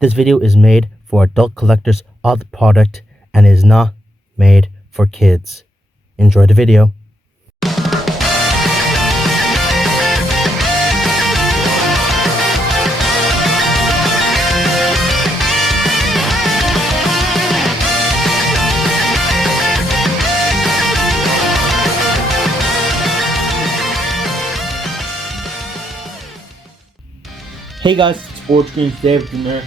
This video is made for adult collectors of the product and is not made for kids. Enjoy the video. Hey guys, it's AuraDragoon. Today we're doing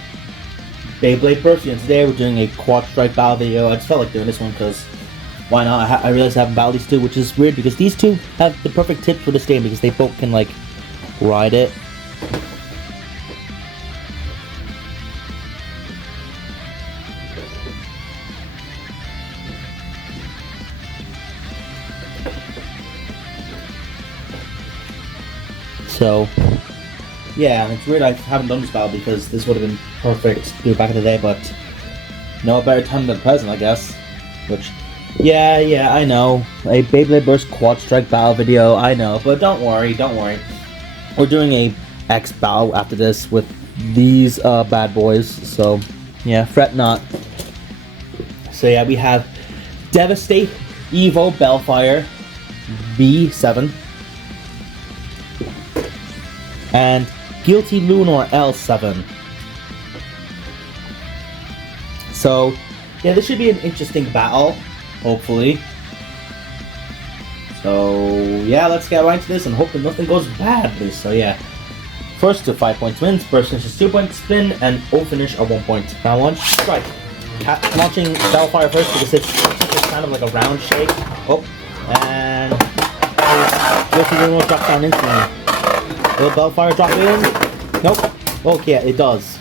Beyblade Burst, and today we're doing a Quaddrive battle video. I just felt like doing this one because why not? I realized I haven't battled these two, which is weird because these two have the perfect tip for this game because they both can like ride it. So yeah, it's weird I haven't done this battle because this would have been perfect to do back in the day, but no better time than the present, I guess. Which, yeah, I know. A Beyblade Burst Quad Strike battle video, I know, but don't worry. We're doing a X battle after this with these bad boys, so yeah, fret not. So yeah, we have DEVASTATE EVO BELFYRE B7 and Guilty LUINOR L7. So yeah, this should be an interesting battle, hopefully. So yeah, let's get right into this and hope that nothing goes badly. So yeah, first to 5 points wins, first finish is 2 points spin, and O finish a 1 point. Now launch strike. Launching BELFYRE first because it's kind of like a round shake. Oh, and Guilty LUINOR drops down instantly. Will BELFYRE drop in? Nope. Okay, it does.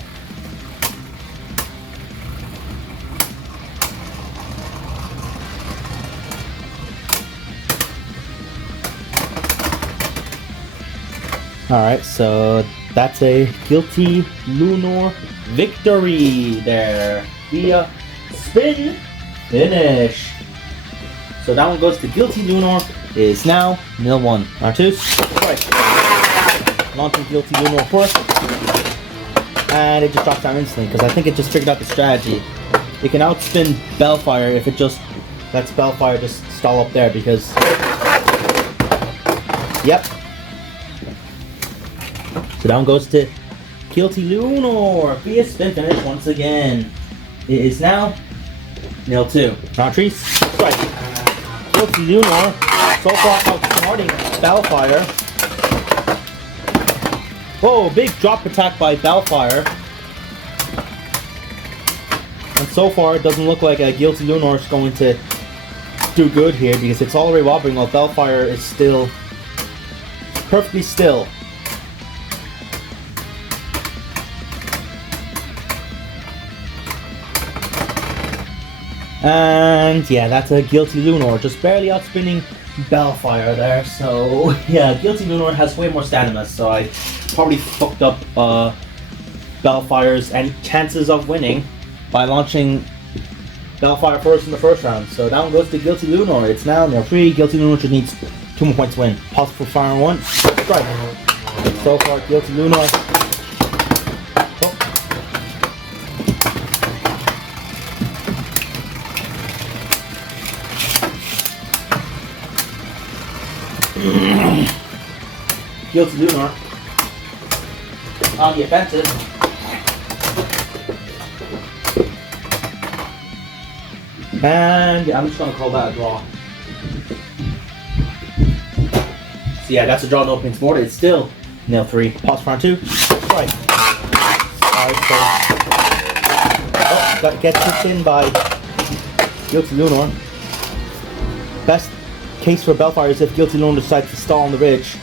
Alright, so that's a Guilty LUINOR victory there via spin finish. So that one goes to Guilty LUINOR, is now 0-1. Round 2, strike. Launching Guilty LUINOR first, and it just drops down instantly because I think it just figured out the strategy. It can outspin BELFYRE if it just lets BELFYRE just stall up there because, yep. So down goes to Guilty LUINOR via spin finish once again. It is now 0-2. Round 3, strike. Guilty LUINOR so far outsmarting BELFYRE. Whoa, big drop attack by BELFYRE. And so far it doesn't look like a Guilty LUINOR is going to do good here because it's already wobbling while BELFYRE is still perfectly still. And yeah, that's a Guilty LUINOR just barely outspinning BELFYRE there. So yeah, Guilty LUINOR has way more stamina, so I probably fucked up BELFYRE's and chances of winning by launching BELFYRE first in the first round. So that one goes to Guilty LUINOR. It's now 0-3. Guilty LUINOR just needs 2 more points to win. Possible for fire 1. Strike. So far, Guilty LUINOR. Guilty LUINOR on the offensive. And yeah, I'm just gonna call that a draw. So yeah, that's a draw, no points board. It's still 0-3. Pause for round 2. Right. Alright, so that gets kicked in by Guilty LUINOR. Best case for BELFYRE is if Guilty LUINOR decides to stall on the ridge.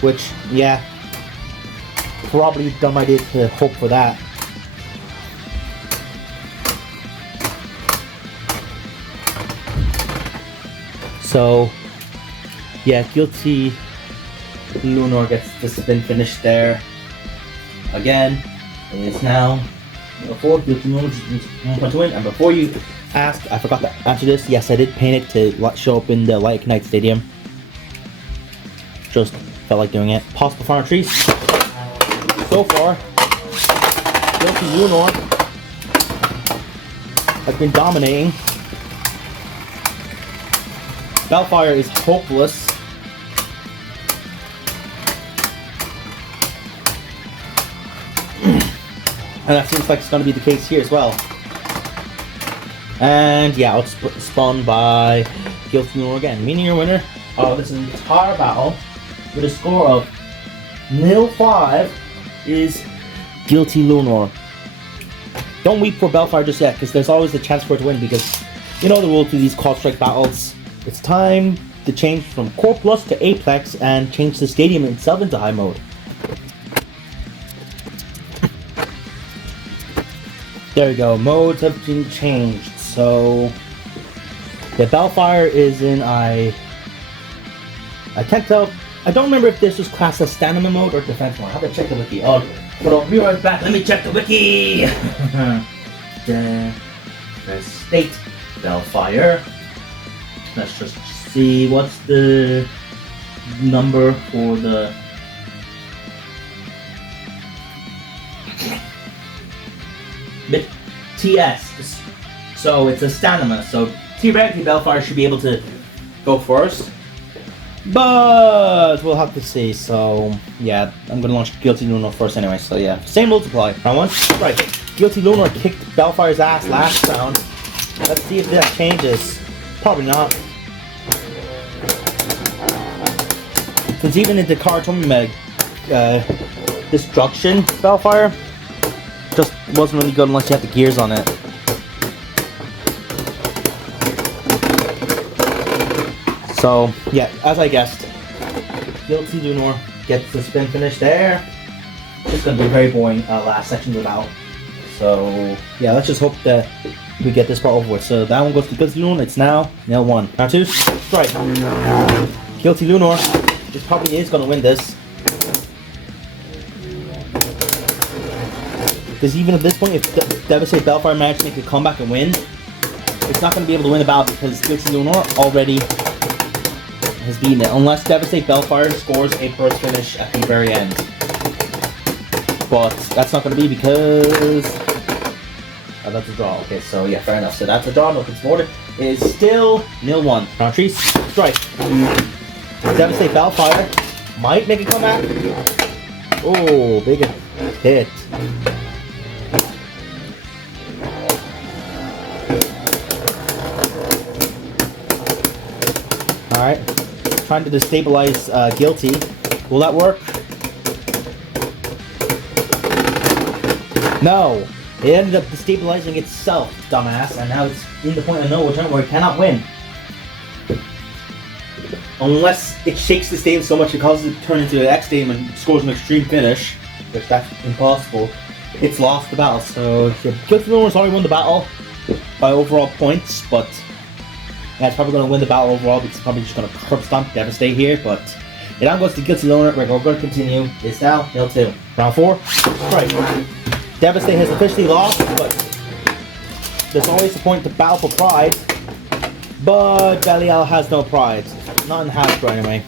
Which, yeah, probably a dumb idea to hope for that. So, yeah, Guilty LUINOR gets the spin finish there. Again, it's now 4. Guilty LUINOR needs 1 point to win. And before you ask, I forgot to answer this. Yes, I did paint it to show up in the Lkm.Dsgn Stadium. Just felt like doing it. Possible farmer trees. so far, Guilty LUINOR has been dominating. BELFYRE is hopeless. And that seems like it's going to be the case here as well. And yeah, outspun by Guilty LUINOR again, meaning your winner of this entire battle with a score of 0-5 is Guilty LUINOR. Don't weep for BELFYRE just yet, because there's always a chance for it to win, because you know the rule to these call strike battles. It's time to change from Core Plus to Apex and change the stadium itself into high mode. There we go, modes have been changed. So the BELFYRE is in I can't tell. I don't remember if this was classed as stamina mode or defense mode. I have to check the wiki. Oh, but I'll be right back. Let me check the wiki. Devastate BELFYRE. Let's just see what's the number for the TS. So it's a stamina. So theoretically BELFYRE should be able to go first. But we'll have to see. So yeah, I'm gonna launch Guilty LUINOR first anyway. So yeah, same multiply. Round one. Right. Guilty LUINOR kicked BELFYRE's ass last round. Let's see if that changes. Probably not. Since even in the Karatomi Destruction BELFYRE just wasn't really good unless you had the gears on it. So yeah, as I guessed, Guilty LUINOR gets the spin finish there. It's gonna be a very boring last section of the battle. So yeah, let's just hope that we get this part over with. So that one goes to Guilty LUINOR. It's now 0-1. Round two, strike. Guilty LUINOR. This probably is gonna win this. Because even at this point, if Devastate BELFYRE managed to make a comeback and win, it's not going to be able to win the battle because Guilty LUINOR already has beaten it. Unless Devastate BELFYRE scores a burst finish at the very end. But that's not going to be because... Oh, that's a draw. Okay, so yeah, fair enough. So that's a draw. No considered. It is still 0-1. Round three, strike. Devastate BELFYRE might make a comeback. Oh, big hit. Alright, trying to destabilize Guilty. Will that work? No! It ended up destabilizing itself, dumbass, and now it's in the point of no return where it cannot win. Unless it shakes the stadium so much it causes it to turn into an X stadium and scores an extreme finish, which that's impossible. It's lost the battle, so yeah, Guilty LUINOR's already won the battle by overall points, but yeah, it's probably going to win the battle overall because it's probably just going to curb stomp Devastate here, but it now goes to Guilty LUINOR. We're going to continue. It's now 0-2. Round four, strike. Devastate has officially lost, but there's always a point to battle for pride, but Belial has no pride. Not in Hasbro anyway.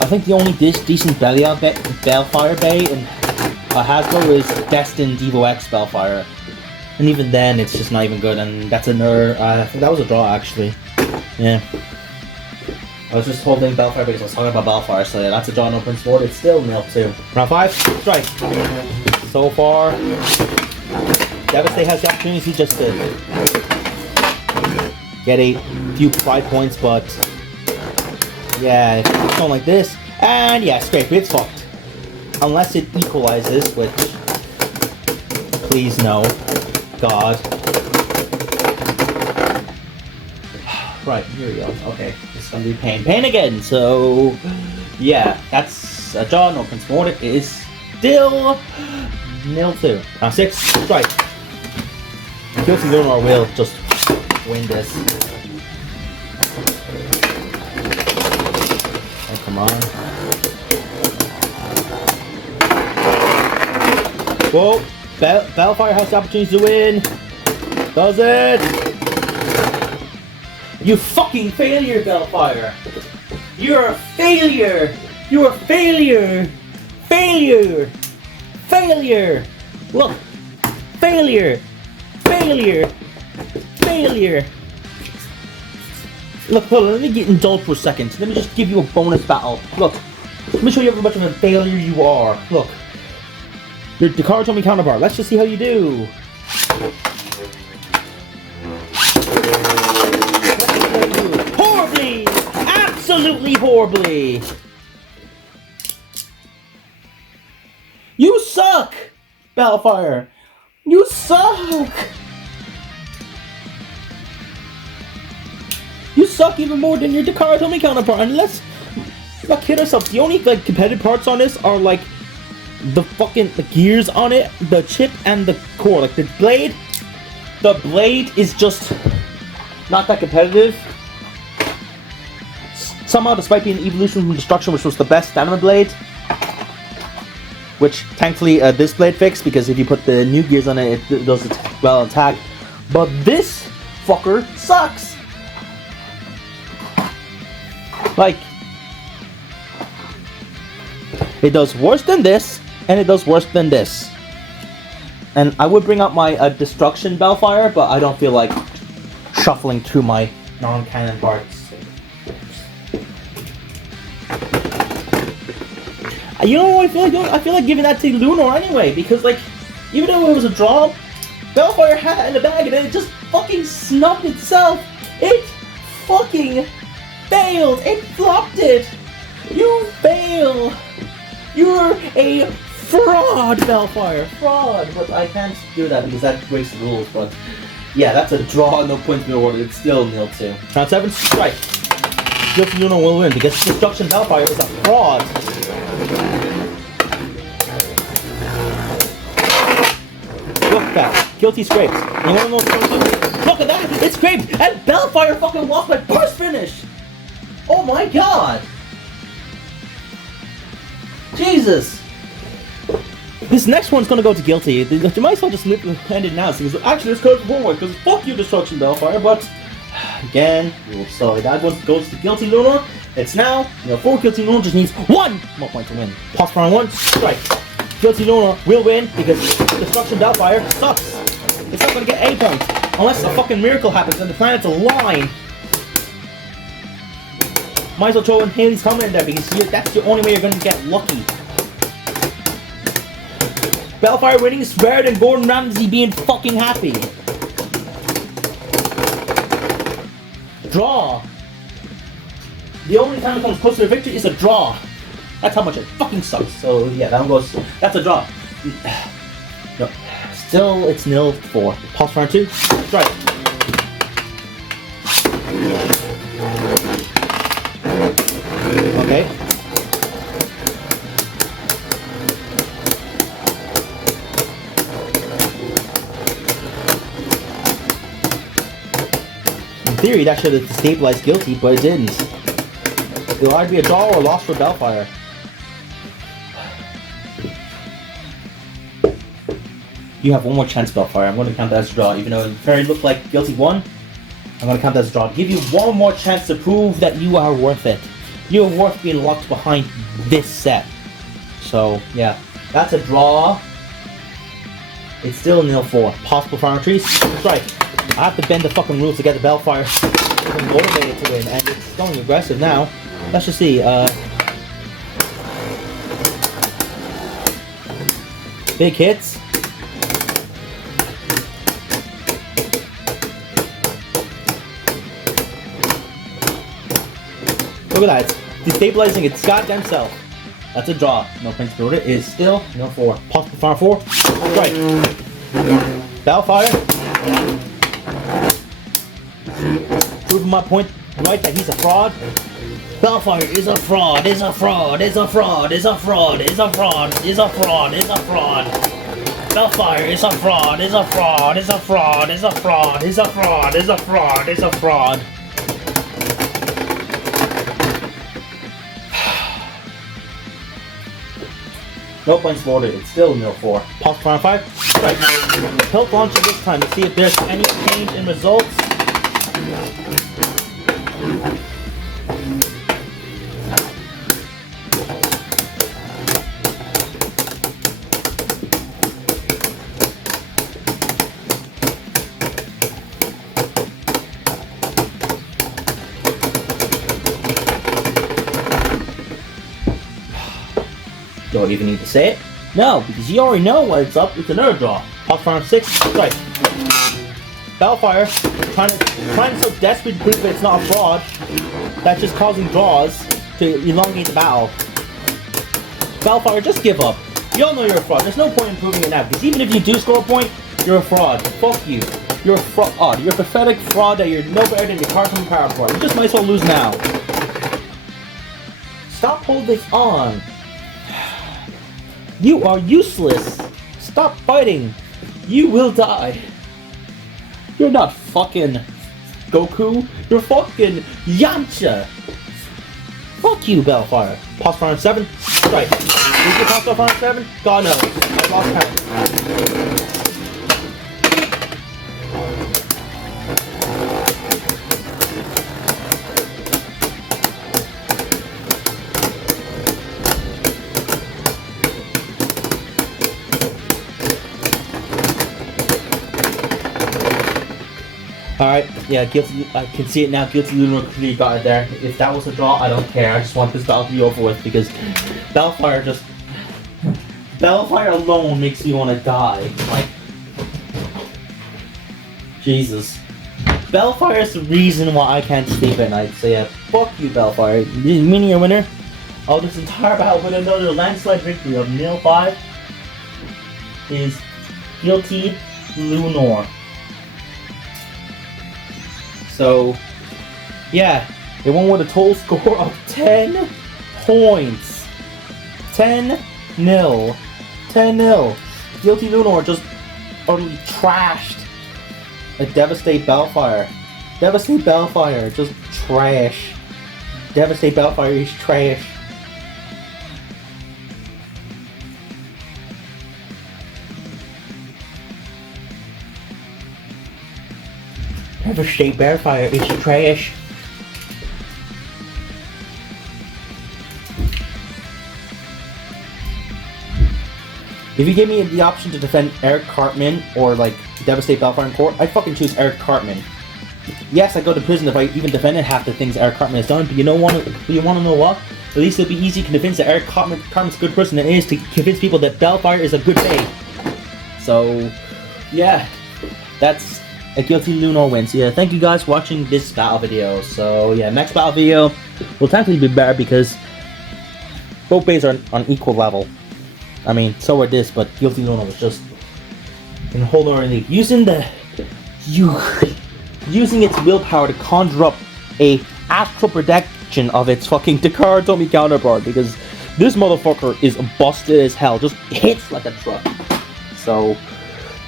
I think the only decent BELFYRE bay in Hasbro is Destined EVO BELFYRE. And even then, it's just not even good, and that's another, I think that was a draw actually. Yeah. I was just holding BELFYRE because I was talking about BELFYRE, so yeah, that's a draw, no Prince Board. It's still 0-2. Round five, strike. So far, Devastate has the opportunity just to get a few pride points, but yeah, if it's going like this, and yeah, straight, it's fucked. Unless it equalizes, which, please no, God. Right, here we go. Okay, this is gonna be pain again. So, yeah, that's a draw. No Prince Board. It is still 0-2. Round six, strike. Guilty LUINOR will just win this. Oh, come on. Whoa, BELFYRE has the opportunity to win. Does it? You fucking failure, BELFYRE! You're a failure! You're a failure! Failure! Failure! Look! Failure! Failure! Failure! Look, hold on, let me get indulged for a second. Let me just give you a bonus battle. Look, let me show you how much of a failure you are. Look, your Takara counterpart. Let's just see how you do. Horribly! Absolutely horribly! You suck, BELFYRE! You suck! You suck even more than your Takara counterpart, and let's not kid ourselves. The only like competitive parts on this are like the fucking gears on it, the chip and the core. Like the blade is just not that competitive. Somehow, despite being Evolution from Destruction, which was the best stamina blade, which thankfully this blade fixed, because if you put the new gears on it, it does well attack. But this fucker sucks. Like, it does worse than this, and it does worse than this. And I would bring up my Destruction BELFYRE, but I don't feel like shuffling through my non-canon parts. You know what I feel like? I feel like giving that to LUINOR anyway, because like, even though it was a draw, BELFYRE had that in the bag, and then it just fucking snubbed itself. It fucking failed! It flopped it! You fail! You're a fraud, BELFYRE! Fraud! But I can't do that because that breaks the rules, but yeah, that's a draw, no points being awarded. It's still 0-2. Round 7, strike. Guilty LUINOR will win because Destruction BELFYRE is a fraud. Look at that. Guilty scrapes. You wanna know what? Look at that! It's scraped! And BELFYRE fucking lost my burst finish! Oh my god! Jesus! This next one's gonna go to Guilty. You might as well just end it now. Because actually, this goes forward because fuck you, Destruction BELFYRE. But again, so that one goes to Guilty LUINOR. It's now, for Guilty LUINOR just needs 1 more point to win. Pause for round 1, strike. Guilty LUINOR will win because Destruction BELFYRE sucks. It's not gonna get a point unless a fucking miracle happens and the planets align. Might as well throw in Haley's comment in there because that's the only way you're gonna get lucky. BELFYRE winning is better than Gordon Ramsay being fucking happy. Draw. The only time it comes close to a victory is a draw. That's how much it fucking sucks. So yeah, that one goes. That's a draw. No. Still, it's 0-4. Pause for round 2. Strike. Okay. In theory, that should have destabilized Guilty, but it didn't. It'll either be a draw or a loss for BELFYRE. You have one more chance, BELFYRE. I'm going to count that as a draw, even though it very looked like Guilty won. I'm going to count that as a draw. Give you one more chance to prove that you are worth it. You're worth being locked behind this set. So, yeah. That's a draw. It's still 0-4. Possible final trees. Strike. I have to bend the fucking rules to get the BELFYRE motivated to win, and it's going aggressive now. Let's just see. Big hits. Look at that, it's destabilizing its goddamn self. That's a draw. No points to it is still 0-4. Possible final 4. Strike. BELFYRE. Proving my point right that he's a fraud. BELFYRE is a fraud, is a fraud, is a fraud, is a fraud, is a fraud, is a fraud, is a fraud. BELFYRE is a fraud, is a fraud, is a fraud, is a fraud, is a fraud, is a fraud, is a fraud. No points awarded, it's still 0-4. Pause for round 5. Strike. Tilt launcher this time to see if there's any change in results. Do I even need to say it? No, because you already know what's up. It's another draw. Pop round 6, strike. BELFYRE, trying to so desperately prove that it's not a fraud. That's just causing draws to elongate the battle. BELFYRE, just give up. You all know you're a fraud. There's no point in proving it now, because even if you do score a point, you're a fraud. Fuck you. You're a fraud. You're a pathetic fraud that you're no better than your cartoon counterpart. You just might as well lose now. Stop holding on. You are useless. Stop fighting. You will die. You're not fucking Goku. You're fucking Yamcha. Fuck you, BELFYRE. Pause for round 7. Strike. Did you pause for round 7? God no. I lost count. Alright, yeah, guilty. I can see it now. Guilty LUINOR clearly got it there. If that was a draw, I don't care. I just want this battle to be over with because BELFYRE alone makes me want to die. Like, Jesus. BELFYRE is the reason why I can't sleep at night. So yeah, fuck you, BELFYRE. Meaning your winner of this entire battle with another landslide victory of 0-5 is Guilty LUINOR. So, yeah, they won with a total score of 10 points. 10-0. 10-0. Guilty LUINOR just utterly trashed a Devastate BELFYRE. Devastate BELFYRE, just trash. Devastate BELFYRE is trash. Devastate BELFYRE is trash. If you give me the option to defend Eric Cartman or like Devastate BELFYRE in court, I'd fucking choose Eric Cartman. Yes, I'd go to prison if I even defended half the things Eric Cartman has done, but you wanna know what? At least it'll be easy to convince that Eric Cartman's a good person than it is to convince people that BELFYRE is a good day. So, yeah, that's a Guilty LUINOR win. So yeah, thank you guys for watching this battle video. So yeah, next battle video will technically be better because both bays are on equal level. I mean, so are this, but Guilty LUINOR was just in a whole other league. Using its willpower to conjure up a astral projection of its fucking Takara counterpart, because this motherfucker is busted as hell. Just hits like a truck. So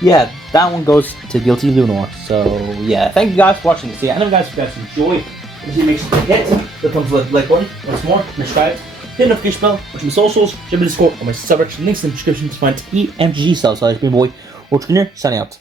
yeah, that one goes to Guilty LUINOR. So yeah, thank you guys for watching. So yeah, I know guys, if you guys enjoyed, please make sure to hit the thumbs up like button. Once more, subscribe, hit the notification bell, watch my socials, join my Discord, or my subreddit links in the description to find EMGG cells. So I've been boy, AuraDragoon, signing out.